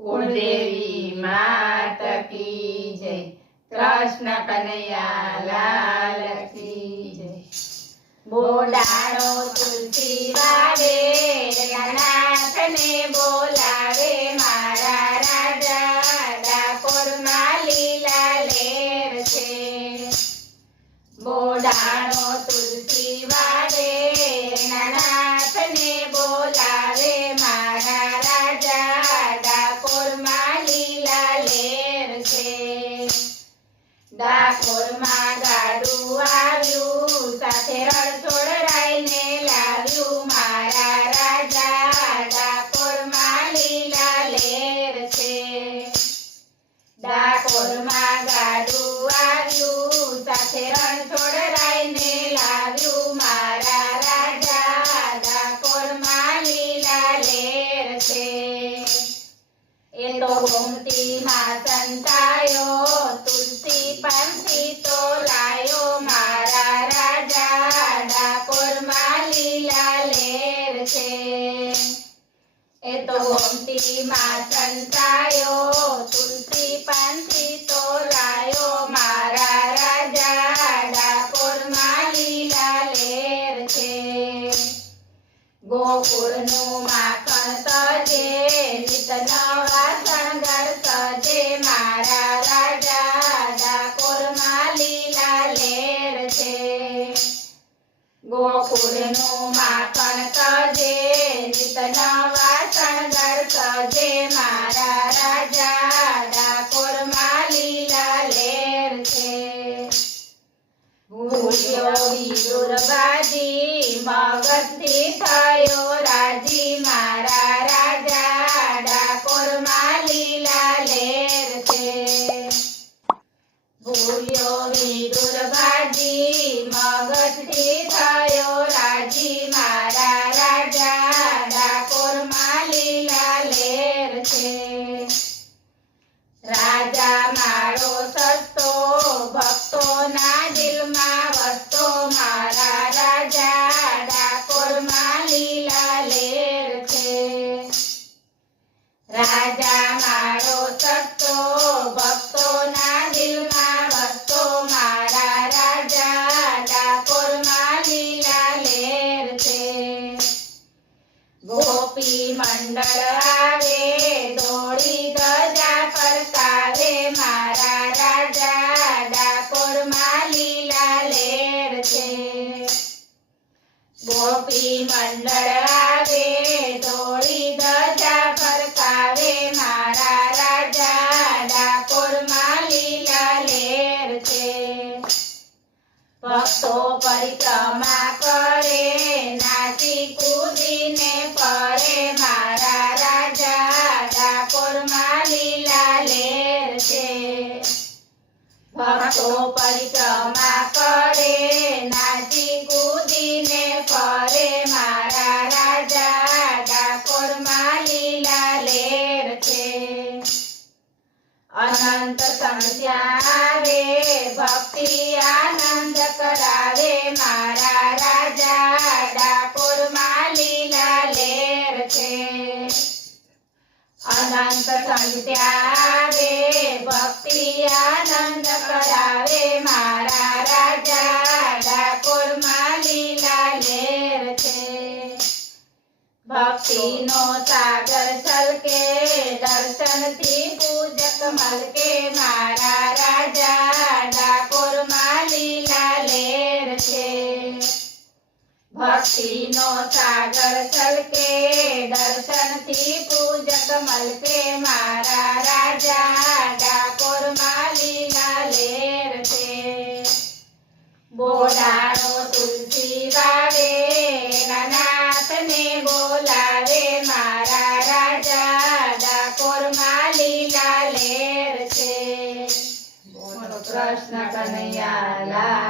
કુળદેવી માત કી જય, કૃષ્ણ કનૈયા લાલ કી જય। બોડાણો તુલસી વાવે, નાથને બોલાવે, મારા રાજા ડાકોરમાં લીલા લેર છે। બોડાણો તુલસી વાવે, નાથને બોલાવે, મારા રાજા ડાકોરમાં લીલા લેર છે। ડાકોરમાં ગાડું આવ્યું, સાથે રણછોડ રાયને લાવ્યું, મારા રાજા ડાકોરમાં લીલા લેર છે। ડાકોરમાં ગાડું આવ્યું, સાથે રણછોડ રાયને લાવ્યું, મારા રાજા ડાકોરમાં લીલા લેર છે। એ તો ગોમતીમાં સંતાયો, તુલસી પાંથી તો લાયો, મારા રાજા ડાકોરમાં લીલા લેર છે। એ તો ગોમતીમાં સંતાયો, તુલસી પાંથી તો લાયો, મારા રાજા ડાકોરમાં લીલા લેર છે। ગોકુળનું માખણ તજે, નિત નવા શણગાર સજે, મારા રાજા ડાકોરમાં લીલા લેર છે। ગોકુળનું માખણ તજે, નિત નવા શણગાર સજે, મારા રાજા ડાકોરમાં લીલા લેર છે। ભૂલ્યો વિદુર બાજી, મગજથી થયો રાજી, મારા રાજા ડાકોરમાં લીલા લેર છે। ભૂલ્યો વિદુર બાજી, મગજથી થયો રાજી, મારા રાજા ડાકોરમાં લીલા લેર છે। રાજા મારો સસ્તો, ભક્તોના દિલમાં વસતો, મારા રાજા ડાકોરમાં લીલા લેર છે। રાજા મારો સસ્તો, ભક્તોના દિલમાં વસતો, મારા રાજા ડાકોરમાં લીલા લેર છે। ગોપી મંડળ આવે, દોડી ધજા ફરકાવે, મારા રાજા ડાકોરમાં લીલા લેર છે। ગોપી મંડળ આવે, દોડી ધજા ફરકાવે, મારા રાજા ડાકોરમાં લીલા લેર છે। ભક્તો પરિક્રમા કરે, નાચી કૂદીને પડે, મારા રાજા ડાકોરમાં લીલા લેર છે। ભક્તો પરિક્રમા કરે, નાચી કૂદીને પડે, મારા રાજા ડાકોરમાં લીલા લેર છે। અનંત સમસ્યા આવે, ભક્તિ આનંદ કરાવે, મારા રાજા ડાકોરમાં લીલા લેર છે। અનંત સમસ્યા આવે, ભક્તિ આનંદ કરાવે, મારા રાજા ડાકોરમાં લીલા લેર છે। ભક્તિનો સાગર છલકે, દર્શનથી પૂજક મલકે, મારા રાજા ડાકોરમાં લીલા લેર છે। ભક્તિનો સાગર છલકે, દર્શનથી પૂજક મલકે, મારા રાજા ડાકોરમાં લીલા લેર છે। બોડાણો તુલસી વાવે, નાથને બોલાવે, મારા રાજા ડાકોરમાં લીલા લેર છે। બોલો કૃષ્ણ કનૈયા લાલ